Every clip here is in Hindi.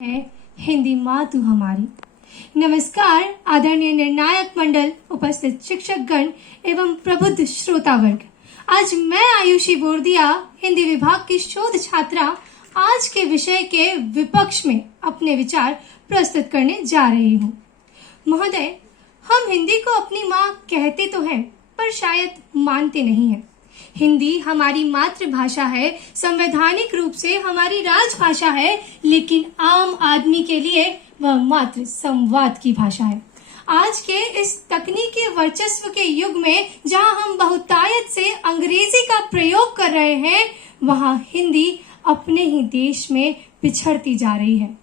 है हिंदी माँ तू हमारी। नमस्कार आदरणीय निर्णायक मंडल, उपस्थित शिक्षक गण एवं प्रबुद्ध श्रोता वर्ग। आज मैं आयुषी बोरदिया, हिंदी विभाग की शोध छात्रा, आज के विषय के विपक्ष में अपने विचार प्रस्तुत करने जा रही हूँ। महोदय, हम हिंदी को अपनी माँ कहते तो हैं, पर शायद मानते नहीं हैं। हिंदी हमारी मातृभाषा है, संवैधानिक रूप से हमारी राजभाषा है, लेकिन आम आदमी के लिए वह मात्र संवाद की भाषा है। आज के इस तकनीकी वर्चस्व के युग में जहां हम बहुतायत से अंग्रेजी का प्रयोग कर रहे हैं, वहां हिंदी अपने ही देश में पिछड़ती जा रही है।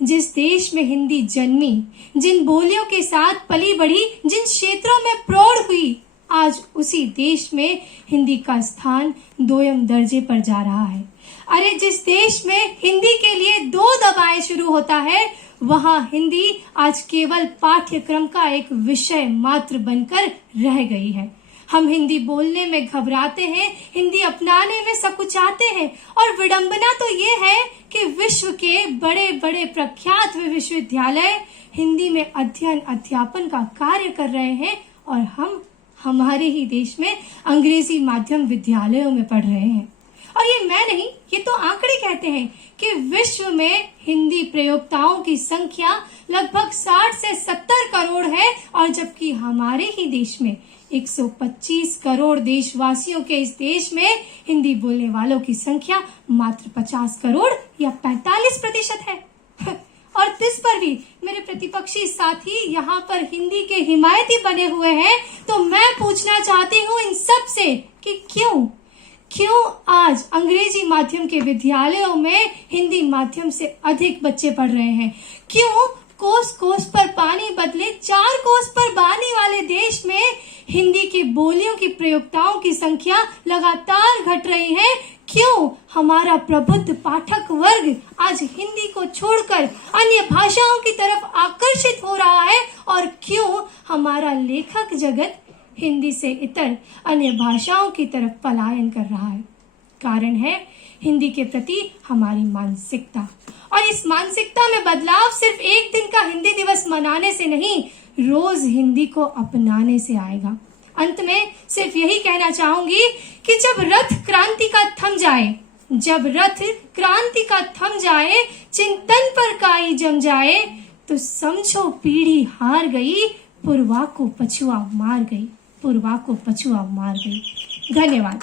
जिस देश में हिंदी जन्मी, जिन बोलियों के साथ पली बढ़ी, जिन क्षेत्रों में प्रौढ़ हुई, आज उसी देश में हिंदी का स्थान दोयम दर्जे पर जा रहा है। अरे, जिस देश में हिंदी के लिए 2 दबाएं शुरू होता है, वहां हिंदी आज केवल पाठ्यक्रम का एक विषय मात्र बनकर रह गई है। हम हिंदी बोलने में घबराते हैं, हिंदी अपनाने में सकुचाते हैं, और विडंबना तो ये है कि विश्व के बड़े बड़े प्रख्यात विश्वविद्यालय हिंदी में अध्ययन अध्यापन का कार्य कर रहे हैं, और हम हमारे ही देश में अंग्रेजी माध्यम विद्यालयों में पढ़ रहे हैं। और ये मैं नहीं, ये तो आंकड़े कहते हैं कि विश्व में हिंदी प्रयोक्ताओं की संख्या लगभग 60 से 70 करोड़ है, और जबकि हमारे ही देश में 125 करोड़ देशवासियों के इस देश में हिंदी बोलने वालों की संख्या मात्र 50 करोड़ या 45% है। और इस पर भी मेरे प्रतिपक्षी साथी यहाँ पर हिंदी के हिमायती बने हुए हैं, तो मैं पूछना चाहती हूँ इन सब से कि क्यों आज अंग्रेजी माध्यम के विद्यालयों में हिंदी माध्यम से अधिक बच्चे पढ़ रहे हैं? क्यों कोस कोस पर पानी बदले 4 कोस पर बहने वाले देश में हिंदी की बोलियों की प्रयोक्ताओं की संख्या लगातार घट रही है? क्यों हमारा प्रबुद्ध पाठक वर्ग आज हिंदी को छोड़कर अन्य भाषाओं की तरफ आकर्षित हो रहा है? और क्यों हमारा लेखक जगत हिंदी से इतर अन्य भाषाओं की तरफ पलायन कर रहा है? कारण है हिंदी के प्रति हमारी मानसिकता, और इस मानसिकता में बदलाव सिर्फ एक दिन का हिंदी दिवस मनाने से नहीं, रोज हिंदी को अपनाने से आएगा। अंत में सिर्फ यही कहना चाहूंगी कि जब रथ क्रांति का थम जाए, चिंतन पर काई जम जाए, तो समझो पीढ़ी हार गई, पूर्वा को पछुआ मार गई। धन्यवाद।